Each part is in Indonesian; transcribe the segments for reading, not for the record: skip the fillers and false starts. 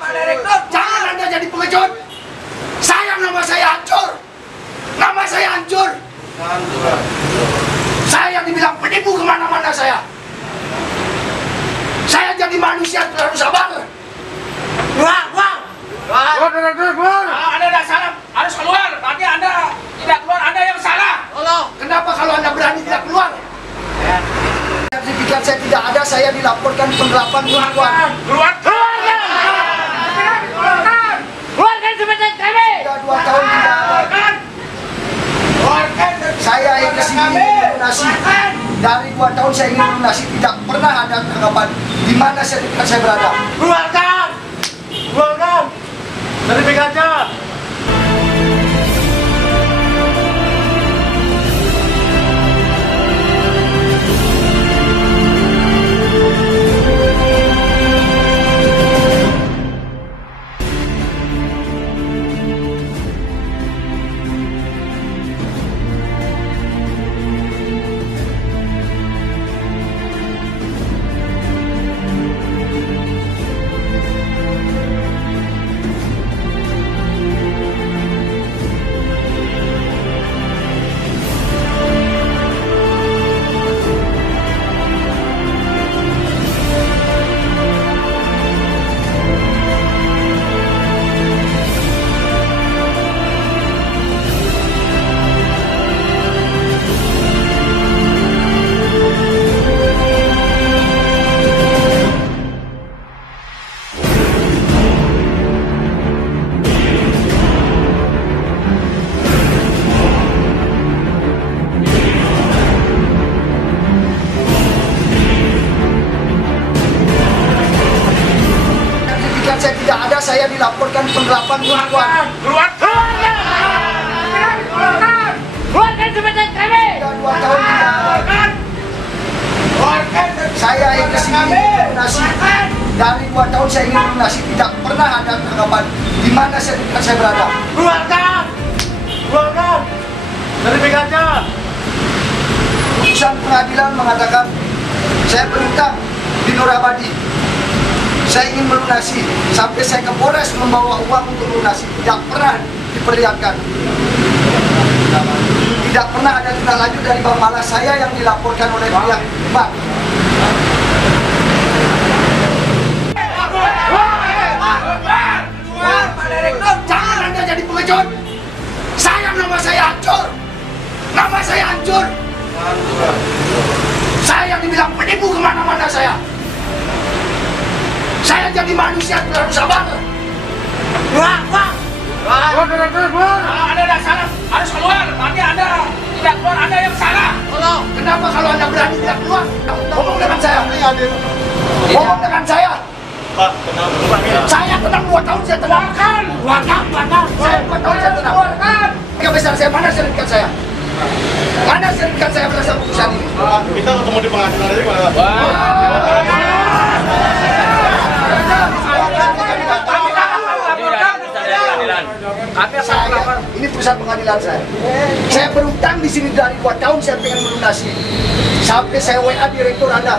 Pak Direktur, jangan Anda jadi pengecut. Sayang nama saya hancur. Nama saya hancur. Saya yang dibilang penipu kemana-mana saya. Saya jadi manusia terlalu sabar. Anda tidak salah, harus keluar. Nanti Anda tidak keluar, Anda yang salah. Kenapa kalau Anda berani tidak keluar? Sertifikat saya tidak ada, saya dilaporkan penerapan keluarkan. Keluarkan sebentar kami. Sudah 2 tahun tidak ada. Saya yang kesini melunasi. Dari 2 tahun saya ingin melunasi, tidak pernah ada tanggapan. Di mana sertifikat saya berada? Keluarkan sertifikatnya. Saya tidak ada, saya dilaporkan penerapan keluarkan. Keluarkan sebentar kami. Sudah 2 tahun tidak ada. Saya yang kesini melunasi. Dari 2 tahun saya ingin melunasi, tidak pernah ada tanggapan. Di mana sertifikat saya berada? Keluarkan sertifikatnya. Putusan pengadilan mengatakan saya berhutang di Nur Abadi. Saya ingin melunasi, sampai saya ke Polres membawa uang untuk melunasi, tidak pernah diperlihatkan. Tidak pernah ada tindak lanjut dari bank, malah saya yang dilaporkan oleh pihak bank. Pak Direktur, jangan Anda jadi pengecut. Sayang nama saya hancur. Nama saya hancur. Saya yang dibilang penipu kemana-mana saya. Saya jadi manusia terlalu sabar. Anda tidak salah, harus keluar. Nanti Anda tidak keluar, Anda yang salah. Kenapa kalau Anda berani tidak keluar? Ngomong dengan saya. Ngomong dengan saya. Saya tenang 2 tahun, saya tenang. Saya 2 tahun saya tenang. Yang besar saya, mana sertifikat saya? Mana sertifikat saya berdasar putusan ini? Kita ketemu di pengadilan aja gimana? Ini pusat pengadilan saya. Saya berutang di sini dari 2 tahun, saya pengen melunasi. Sampai saya WA direktur Anda.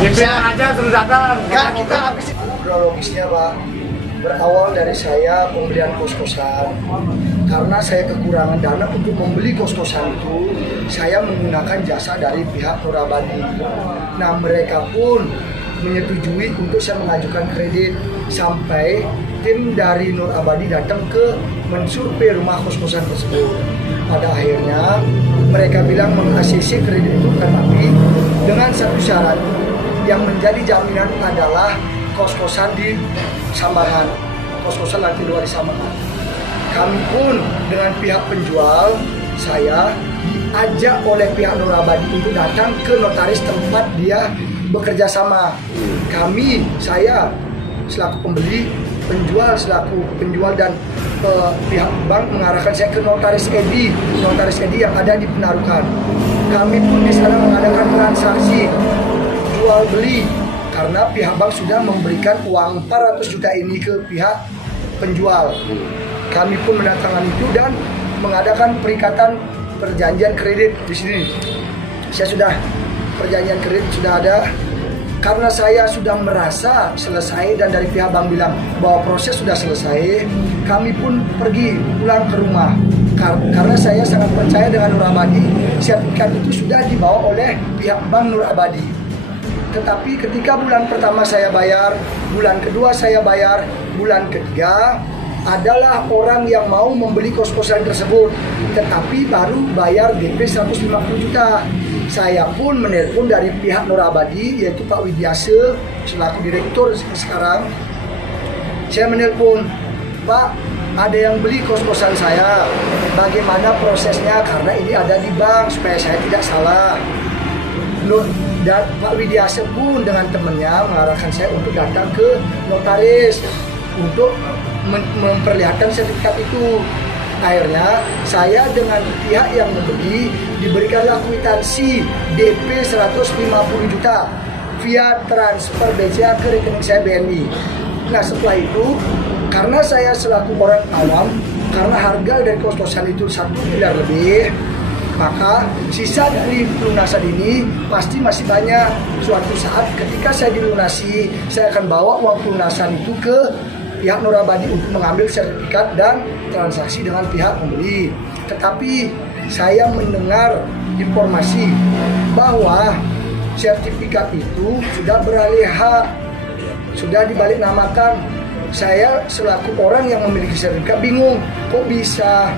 Pimpinan aja sudah datang. Enggak, kita habis kronologisnya Pak. Berawal dari saya pembelian kos-kosan. Karena saya kekurangan dana untuk membeli kos-kosan itu, saya menggunakan jasa dari pihak Nur Abadi. Nah, mereka pun menyetujui untuk saya mengajukan kredit, sampai tim dari Nur Abadi datang ke mensurvei rumah kos-kosan tersebut. Pada akhirnya mereka bilang meng-ACC kredit itu, tetapi dengan satu syarat, yang menjadi jaminan adalah kos-kosan di Sambangan, kos-kosan lantai 2 di Sambangan. Kami pun dengan pihak penjual, saya diajak oleh pihak Nur Abadi untuk datang ke notaris tempat dia bekerja sama. Kami, saya selaku pembeli, penjual selaku penjual, dan pihak bank mengarahkan saya ke notaris Edi yang ada di Penarukan. Kami pun di sana mengadakan transaksi jual beli karena pihak bank sudah memberikan uang 400 juta ini ke pihak penjual. Kami pun mendatangkan itu dan mengadakan perikatan perjanjian kredit di sini. Saya sudah perjanjian kredit sudah ada. Karena saya sudah merasa selesai dan dari pihak bank bilang bahwa proses sudah selesai, kami pun pergi pulang ke rumah. Karena saya sangat percaya dengan Nur Abadi, sertifikat itu sudah dibawa oleh pihak bank Nur Abadi. Tetapi ketika bulan pertama saya bayar, bulan kedua saya bayar, bulan ketiga adalah orang yang mau membeli kos-kosan tersebut, tetapi baru bayar DP 150 juta. Saya pun menelpon dari pihak Nur Abadi, yaitu Pak Widiase selaku direktur sekarang. Saya menelpon, Pak, ada yang beli kos-kosan saya, bagaimana prosesnya, karena ini ada di bank supaya saya tidak salah. Dan Pak Widiase pun dengan temannya mengarahkan saya untuk datang ke notaris untuk memperlihatkan sertifikat itu. Akhirnya saya dengan pihak yang membeli diberikanlah kwitansi DP 150 juta via transfer BCA ke rekening saya BNI. Nah setelah itu, karena saya selaku orang awam, karena harga dari kos-kosan itu 1 miliar lebih, maka sisa dari pelunasan ini pasti masih banyak. Suatu saat ketika saya dilunasi, saya akan bawa uang pelunasan itu ke pihak Nur Abadi untuk mengambil sertifikat dan transaksi dengan pihak pembeli. Tetapi saya mendengar informasi bahwa sertifikat itu sudah beralih hak, sudah dibalik namakan. Saya selaku orang yang memiliki sertifikat bingung, kok bisa?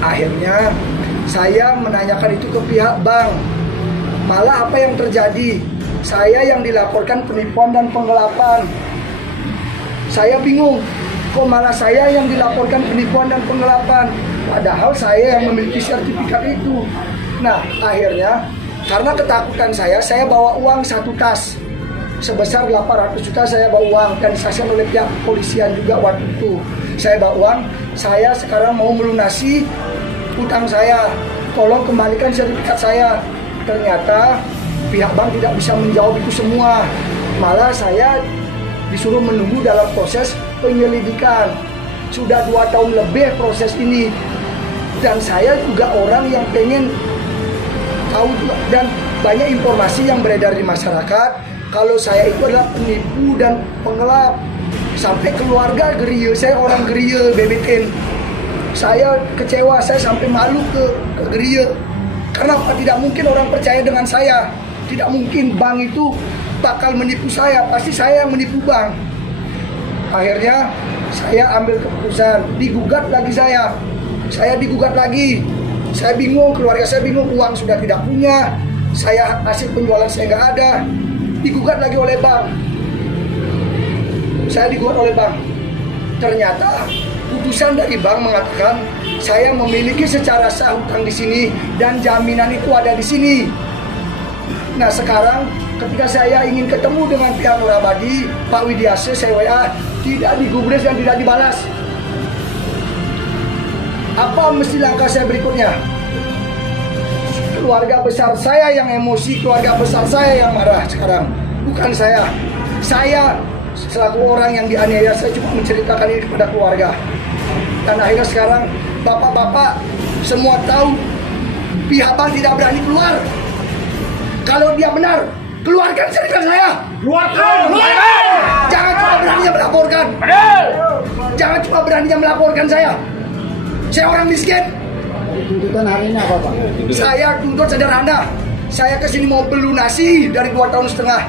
Akhirnya saya menanyakan itu ke pihak bank. Malah apa yang terjadi? Saya yang dilaporkan penipuan dan penggelapan. Saya bingung, kok malah saya yang dilaporkan penipuan dan penggelapan, padahal saya yang memiliki sertifikat itu. Nah, akhirnya karena ketakutan saya bawa uang 1 tas sebesar 800 juta saya bawa uang, dan disaksikan oleh pihak kepolisian juga waktu itu. Saya bawa uang, saya sekarang mau melunasi utang saya, tolong kembalikan sertifikat saya. Ternyata pihak bank tidak bisa menjawab itu semua, malah saya disuruh menunggu dalam proses penyelidikan. Sudah 2 tahun lebih proses ini, dan saya juga orang yang pengen tahu juga, dan banyak informasi yang beredar di masyarakat kalau saya itu adalah penipu dan pengelap. Sampai keluarga geria, saya orang geria Bebetin. Saya kecewa, saya sampai malu ke geria. Karena tidak mungkin orang percaya dengan saya. Tidak mungkin bank itu bakal menipu saya, pasti saya yang menipu bank. Akhirnya saya ambil keputusan, digugat lagi saya digugat lagi. Saya bingung, keluarga saya bingung, uang sudah tidak punya, saya hasil penjualan saya nggak ada, digugat lagi oleh bank. Saya digugat oleh bank. Ternyata putusan dari bank mengatakan saya memiliki secara sah hutang di sini dan jaminan itu ada di sini. Nah sekarang ketika saya ingin ketemu dengan pihak Nur Abadi, Pak Widiase, saya WA, tidak digubris dan tidak dibalas. Apa mesti langkah saya berikutnya? Keluarga besar saya yang emosi, keluarga besar saya yang marah sekarang, bukan saya. Saya selaku orang yang dianiaya, saya cuma menceritakan ini kepada keluarga. Dan akhirnya sekarang bapak-bapak semua tahu pihak bank tidak berani keluar. Kalau dia benar, keluarkan sertifikat saya. Keluarkan! Jangan cuma beraninya melaporkan. Jangan cuma beraninya melaporkan saya. Saya orang miskin. Tuntutan hari ini apa, Pak? Saya tuntut sederhana. Saya kesini mau melunasi dari 2 tahun setengah.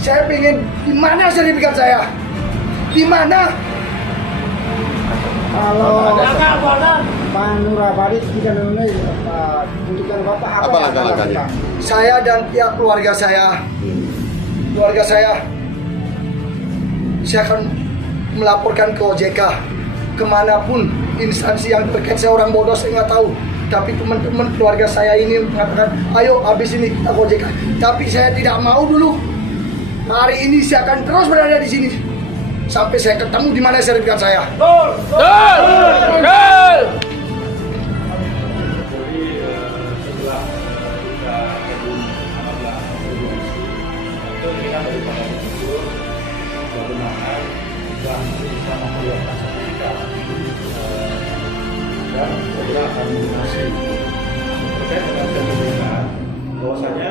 Saya pengen, di mana sertifikat saya? Di mana? Kalau Pak Nur Abadi tidak memenuhi tuntutan Bapak, apa yang akan dilakukan? Saya dan pihak keluarga saya akan melaporkan ke OJK, kemanapun instansi yang terkait. Saya orang bodoh, saya nggak tahu. Tapi teman-teman keluarga saya ini mengatakan, ayo habis ini kita ke OJK. Tapi saya tidak mau dulu. Hari ini saya akan terus berada di sini sampai saya ketemu di mana sertifikat saya. Dan saya akan melunasi terkait dengan sertifikat bahwasanya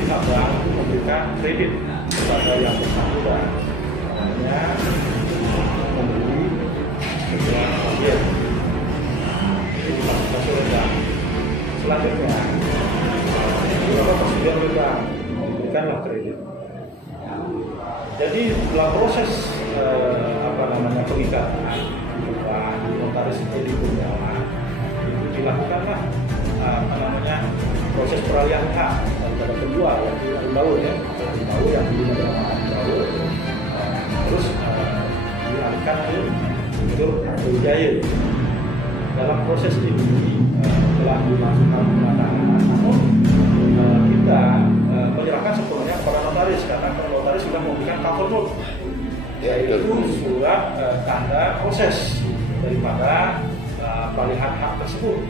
pihak bank memberikan kredit kepada yang bersangkutan, hanya membeli sebuah objek ini dilakukan oleh bank. Selanjutnya beberapa persetujuan bank memberikanlah kredit. Jadi dalam proses pengikatan berupa notaris Edi Kurniawan itu dilakukanlah proses peralihan hak antara penjual yaitu Arimbaur yang dulunya bernama Arimbaur, terus dialihkan ke Arto Wijaya. Dalam proses ini telah dimasukkan penandatanganan, namun kita menyerahkan sepenuhnya kepada notaris karena notaris sudah memberikan cover note, yaitu surat tanda proses daripada peralihan hak tersebut.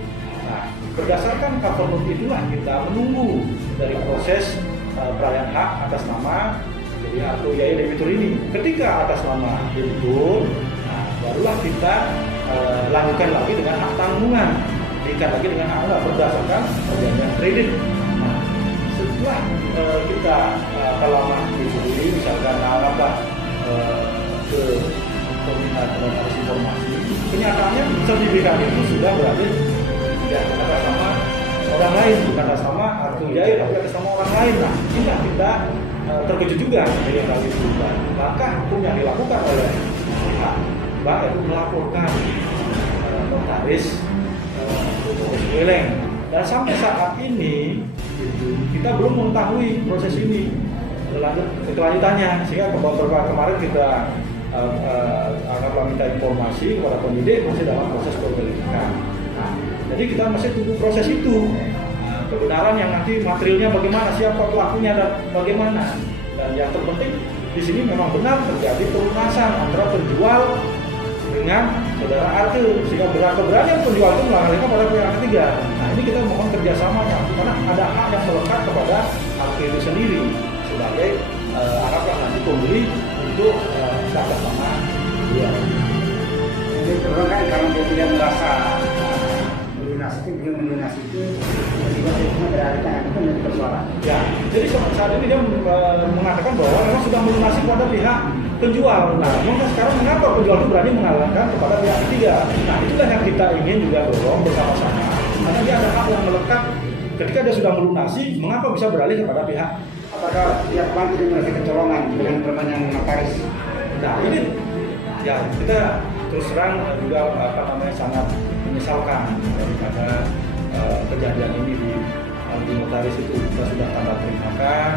Nah, berdasarkan cover note itulah kita menunggu dari proses peralihan hak atas nama jadi Arto Wijaya debitur ini. Ketika atas nama debitur, nah, barulah kita lanjutkan lagi dengan hak tanggungan, diikat lagi dengan hak tanggungan berdasarkan perjanjian kredit. Nah, setelah kita lama dihubungi, misalkan anggaplah ke peminat notaris informasi, kenyataannya sertifikat itu sudah berarti tidak atas nama orang lain, bukan atas nama Arto Wijaya, tapi atas nama orang lain. Nah, inilah kita terkejut juga dengan hal itu. Langkah hukum yang dilakukan oleh pihak bank itu melaporkan notaris untuk Weleng, dan sampai saat ini kita belum mengetahui proses ini kelanjutannya, sehingga kemarin kita minta informasi kepada penyidik masih dalam proses penyelidikan. Nah, jadi kita masih tunggu proses itu, kebenaran yang nanti materialnya bagaimana, siapa pelakunya dan bagaimana. Dan yang terpenting di sini memang benar terjadi pelunasan antara penjual dengan saudara Arto, sehingga keberanian penjual itu melanggarkan pada pihak ketiga. Nah, ini kita mohon kerjasamanya karena ada hak yang melekat kepada Arto itu sendiri sebagai anggaplah nanti pembeli untuk atas nama dia. Jadi pertama kan karena dia tidak merasa melunasi itu, belum melunasi itu, tiba-tiba dia beralihkan itu menjadi persoalan. Ya, jadi saat ini dia mengatakan bahwa memang sudah melunasi kepada pihak penjual. Nah, maka sekarang mengapa penjual itu berani mengalahkan kepada pihak ketiga? Nah, itulah yang kita ingin juga dorong bersama-sama. Karena dia ada hak yang melekat. Ketika dia sudah melunasi, mengapa bisa beralih kepada pihak? Apakah pihak bank tidak merasa kecolongan dengan permainan notaris? Nah, ini ya kita terus terang juga sangat menyesalkan daripada kejadian ini di notaris itu. Kita sudah tanda terimakan,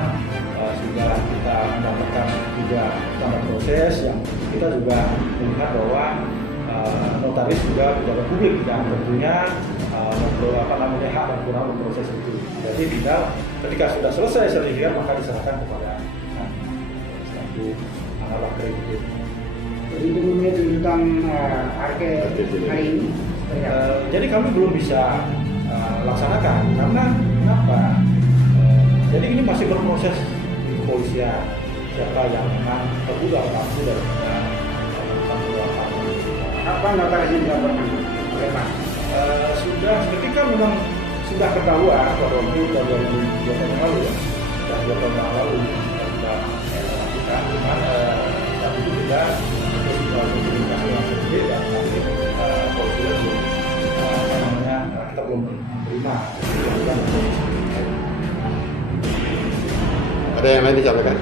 sudah kita mendapatkan juga tanda proses yang kita juga melihat bahwa notaris juga pejabat publik dan tentunya hak dan kurang proses itu. Jadi tinggal ketika sudah selesai sertifikat maka diserahkan kepada satu anak kredit. Jadi itu menurut tuntutan Arke hari ini. Jadi kami belum bisa laksanakan karena apa? Jadi ini masih berproses di kepolisian. Siapa yang memang terduga pelaku daripada pembuatan. Apa notaris yang dilaporkan oleh Pak? Sudah ketika memang sudah ketahuan pada waktu tahun 2002 yang lalu ya, dan 2 tahun yang lalu kita lakukan, cuman saat itu kita terus berkomunikasi dengan penyidik dan nanti polisi belum kita belum menerima. Ada yang lain disampaikan?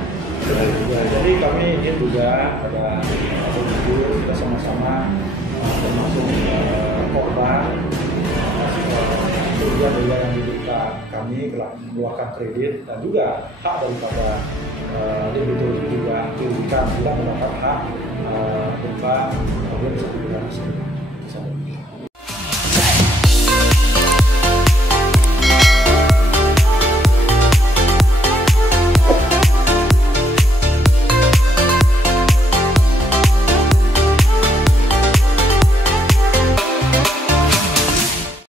Ya, jadi kami ingin juga pada kita sama-sama termasuk korban kerugian yang diminta kami telah mengeluarkan kredit dan juga hak daripada debitur itu juga dirugikan tidak mendapat hak berupa kemudian sertifikat.